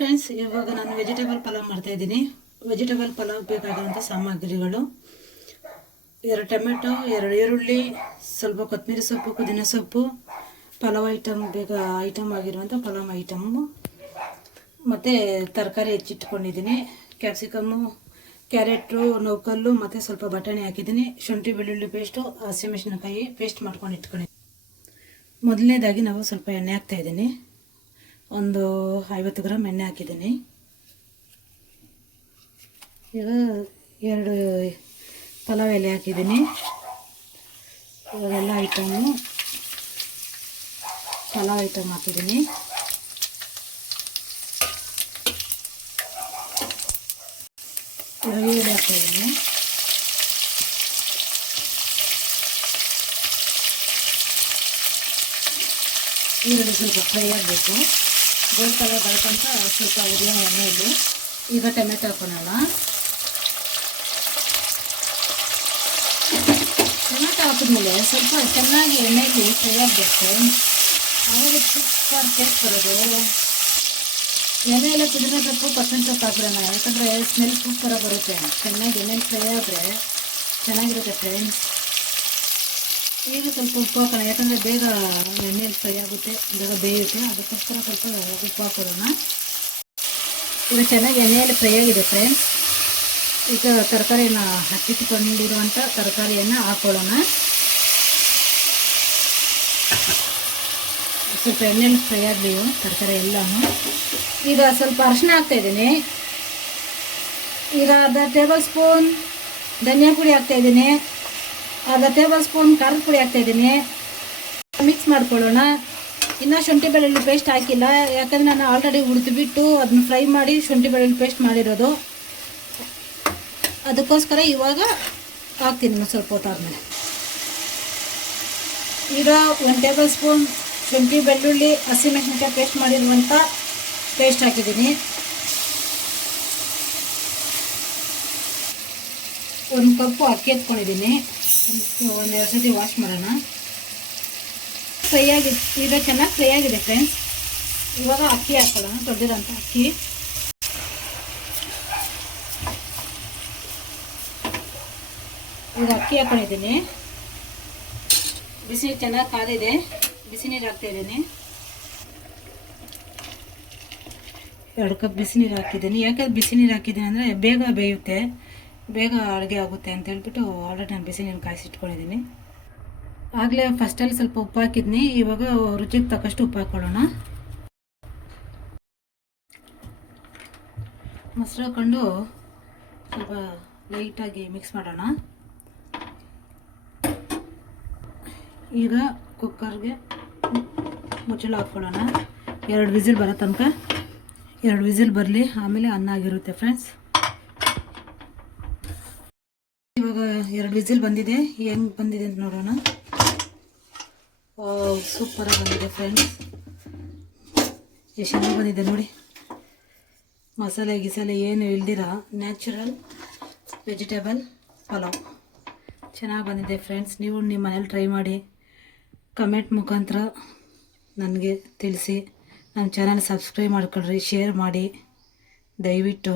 Friends, ಇವಾಗ ನಾನು vegetable pulao ಮಾಡ್ತಾ ಇದ್ದೀನಿ. ವೆಜಿಟೇಬಲ್ ಪಲಾವ್ ಬೇಕಾಗಿರುವಂಥ ಸಾಮಗ್ರಿಗಳು: 2 ಟೊಮೆಟೊ, 2 ಈರುಳ್ಳಿ, ಸ್ವಲ್ಪ ಕೊತ್ತಂಬರಿ ಸೊಪ್ಪು, ಪುದೀನ ಸೊಪ್ಪು, ಪಲಾವ್ ಐಟಮ್ ಆಗಿರುವಂಥ ಪಲಾವ್ ಐಟಮು, ಮತ್ತು ತರಕಾರಿ ಹೆಚ್ಚಿಟ್ಕೊಂಡಿದ್ದೀನಿ. ಕ್ಯಾಪ್ಸಿಕಮ್ಮು, ಕ್ಯಾರೆಟು, ನೌಕಲ್ಲು ಮತ್ತು ಸ್ವಲ್ಪ ಬಟಾಣಿ ಹಾಕಿದ್ದೀನಿ. ಶುಂಠಿ ಬೆಳ್ಳುಳ್ಳಿ ಪೇಸ್ಟು, ಹಸಿಮೆಣಸಿನಕಾಯಿ ಪೇಸ್ಟ್ ಮಾಡ್ಕೊಂಡು ಇಟ್ಕೊಂಡಿದ್ದೀನಿ. ಮೊದಲನೇದಾಗಿ ನಾವು ಸ್ವಲ್ಪ ಎಣ್ಣೆ ಹಾಕ್ತಾಯಿದ್ದೀನಿ. ಒಂದು 50 ಗ್ರಾಮ್ ಎಣ್ಣೆ ಹಾಕಿದ್ದೀನಿ. ಈಗ 2 ಪಲಾವ್ ಎಲೆ ಹಾಕಿದ್ದೀನಿ. ಇವಾಗೆಲ್ಲ ಪಲಾವ್ ಐಟಮ್ ಹಾಕಿದ್ದೀನಿ. ಈರುಳ್ಳಿ ಹಾಕ್ತಾಯಿದ್ದೀನಿ. ಈರುಳ್ಳಿ ಸ್ವಲ್ಪ ಫ್ರೈ ಆಗಬೇಕು. ಗೋಲ್ಡ್ ಕಲರ್ ಬರಕಂತ ಸ್ವಲ್ಪ ಉರಿಯೋ ಎಣ್ಣೆಯಲ್ಲಿ ಈಗ ಟೊಮೆಟೊ ಹಾಕೋಣ. ಟೊಮೆಟೊ ಹಾಕಿದ್ಮೇಲೆ ಸ್ವಲ್ಪ ಚೆನ್ನಾಗಿ ಎಣ್ಣೆಯಲ್ಲಿ ಫ್ರೈ ಆಗಬೇಕು. ಆವಾಗ ಸೂಪರ್ ಟೇಸ್ಟ್ ಬರೋದು. ಎಣ್ಣೆಯೆಲ್ಲ ಪುದೀನ ಸೊಪ್ಪು, ಕೊತ್ತಂಬರಿ ಸೊಪ್ಪು ಹಾಕಿರೋಣ, ಯಾಕಂದರೆ ಸ್ಮೆಲ್ ಸೂಪರ ಬರುತ್ತೆ. ಚೆನ್ನಾಗಿ ಎಣ್ಣೆಲಿ ಫ್ರೈ ಆದರೆ ಚೆನ್ನಾಗಿರುತ್ತೆ ಫ್ರೆಂಡ್ಸ್. ಈಗ ಸ್ವಲ್ಪ ಉಪ್ಪು ಹಾಕೋಣ, ಯಾಕಂದರೆ ಬೇಗ ಎಣ್ಣೆಯಲ್ಲಿ ಫ್ರೈ ಆಗುತ್ತೆ, ಬೇಗ ಬೇಯುತ್ತೆ. ಅದಕ್ಕೋಸ್ಕರ ಸ್ವಲ್ಪ ಉಪ್ಪು ಹಾಕೋಣ. ಈಗ ಚೆನ್ನಾಗಿ ಎಣ್ಣೆಯಲ್ಲಿ ಫ್ರೈ ಆಗಿದೆ ಫ್ರೆಂಡ್ಸ್. ಈಗ ತರಕಾರಿನ ಹಚ್ಚಿಟ್ಕೊಂಡಿರುವಂಥ ತರಕಾರಿಯನ್ನು ಹಾಕೊಳ್ಳೋಣ. ಸ್ವಲ್ಪ ಎಣ್ಣೆಯಲ್ಲಿ ಫ್ರೈ ಆಗಲಿ ತರಕಾರಿ ಎಲ್ಲನೂ. ಈಗ ಸ್ವಲ್ಪ ಅರಿಶಿನ ಹಾಕ್ತಾಯಿದ್ದೀನಿ. ಈಗ ಅರ್ಧ ಟೇಬಲ್ ಸ್ಪೂನ್ ಧನಿಯಾ ಪುಡಿ ಹಾಕ್ತಾಯಿದ್ದೀನಿ. ಅರ್ಧ ಟೇಬಲ್ ಸ್ಪೂನ್ ಖಾರದ ಪುಡಿ ಹಾಕ್ತಾಯಿದ್ದೀನಿ. ಮಿಕ್ಸ್ ಮಾಡ್ಕೊಳ್ಳೋಣ. ಇನ್ನು ಶುಂಠಿ ಬೆಳ್ಳುಳ್ಳಿ ಪೇಸ್ಟ್ ಹಾಕಿಲ್ಲ, ಯಾಕಂದರೆ ನಾನು ಆಲ್ರೆಡಿ ಹುರಿದ್ಬಿಟ್ಟು ಅದನ್ನ ಫ್ರೈ ಮಾಡಿ ಶುಂಠಿ ಬೆಳ್ಳುಳ್ಳಿ ಪೇಸ್ಟ್ ಮಾಡಿರೋದು. ಅದಕ್ಕೋಸ್ಕರ ಇವಾಗ ಹಾಕ್ತೀನಿ ಸ್ವಲ್ಪ ಹೊತ್ತಾದ್ಮೇಲೆ. ಈಗ 1 ಟೇಬಲ್ ಸ್ಪೂನ್ ಶುಂಠಿ ಬೆಳ್ಳುಳ್ಳಿ ಹಸಿಮೆಣಸಿನಕಾಯಿ ಪೇಸ್ಟ್ ಮಾಡಿರುವಂಥ ಪೇಸ್ಟ್ ಹಾಕಿದ್ದೀನಿ. 1 ಕಪ್ಪು ಅಕ್ಕಿ ಎತ್ಕೊಂಡಿದ್ದೀನಿ. 1-2 ಸತಿ ವಾಶ್ ಮಾಡೋಣ. ಈಗ ಚೆನ್ನಾಗಿ ಫ್ರೈ ಆಗಿದೆ ಫ್ರೆಂಡ್ಸ್. ಇವಾಗ ಅಕ್ಕಿ ಹಾಕೊಳ್ಳೋಣ, ತೊಳೆದಿರೋಂಥ ಅಕ್ಕಿ. ಈಗ ಅಕ್ಕಿ ಹಾಕೊಂಡಿದ್ದೀನಿ. ಬಿಸಿ ಚೆನ್ನಾಗಿ ಕಾದಿದೆ, ಬಿಸಿ ನೀರು ಹಾಕ್ತಾಯಿದ್ದೀನಿ. 2 ಕಪ್ ಬಿಸಿ ನೀರು ಹಾಕಿದ್ದೀನಿ. ಯಾಕಂದ್ರೆ ಬಿಸಿ ನೀರು ಹಾಕಿದ್ದೀನಿ ಅಂದರೆ ಬೇಗ ಬೇಯುತ್ತೆ, ಬೇಗ ಅಡುಗೆ ಆಗುತ್ತೆ ಅಂತ ಹೇಳ್ಬಿಟ್ಟು ಆಲ್ರೆಡಿ ನಾನು ಬಿಸಿ ನೀರು ಕಾಯಿಸಿಟ್ಕೊಂಡಿದ್ದೀನಿ. ಆಗಲೇ ಫಸ್ಟಲ್ಲಿ ಸ್ವಲ್ಪ ಉಪ್ಪು ಹಾಕಿದ್ನಿ. ಇವಾಗ ರುಚಿಗೆ ತಕ್ಕಷ್ಟು ಉಪ್ಪು ಹಾಕ್ಕೊಳ್ಳೋಣ. ಮೊಸರು ಹಾಕ್ಕೊಂಡು ಸ್ವಲ್ಪ ಲೈಟಾಗಿ ಮಿಕ್ಸ್ ಮಾಡೋಣ. ಈಗ ಕುಕ್ಕರ್ಗೆ ಮುಚ್ಚಳ ಹಾಕ್ಕೊಳ್ಳೋಣ. 2 ವಿಸಿಲ್ ಬರೋ ತನಕ 2 ವಿಸಿಲ್ ಬರಲಿ, ಆಮೇಲೆ ಅನ್ನ ಆಗಿರುತ್ತೆ ಫ್ರೆಂಡ್ಸ್. ಇವಾಗ 2 ವಿಸಿಲ್ ಬಂದಿದೆ. ಹೆಂಗೆ ಬಂದಿದೆ ಅಂತ ನೋಡೋಣ. ಸೂಪರಾಗಿ ಬಂದಿದೆ ಫ್ರೆಂಡ್ಸ್. ಎಷ್ಟು ಚೆನ್ನಾಗಿ ಬಂದಿದೆ ನೋಡಿ. ಮಸಾಲೆ ಗಿಸಾಲೆ ಏನು ಇಲ್ದಿರ ನ್ಯಾಚುರಲ್ ವೆಜಿಟೇಬಲ್ ಪಲಾವ್ ಚೆನ್ನಾಗಿ ಬಂದಿದೆ ಫ್ರೆಂಡ್ಸ್. ನೀವು ನಿಮ್ಮ ಮನೇಲಿ ಟ್ರೈ ಮಾಡಿ ಕಮೆಂಟ್ ಮುಖಾಂತರ ನನಗೆ ತಿಳಿಸಿ. ನಮ್ಮ ಚಾನಲ್ ಸಬ್ಸ್ಕ್ರೈಬ್ ಮಾಡ್ಕೊಳ್ರಿ, ಶೇರ್ ಮಾಡಿ ದಯವಿಟ್ಟು.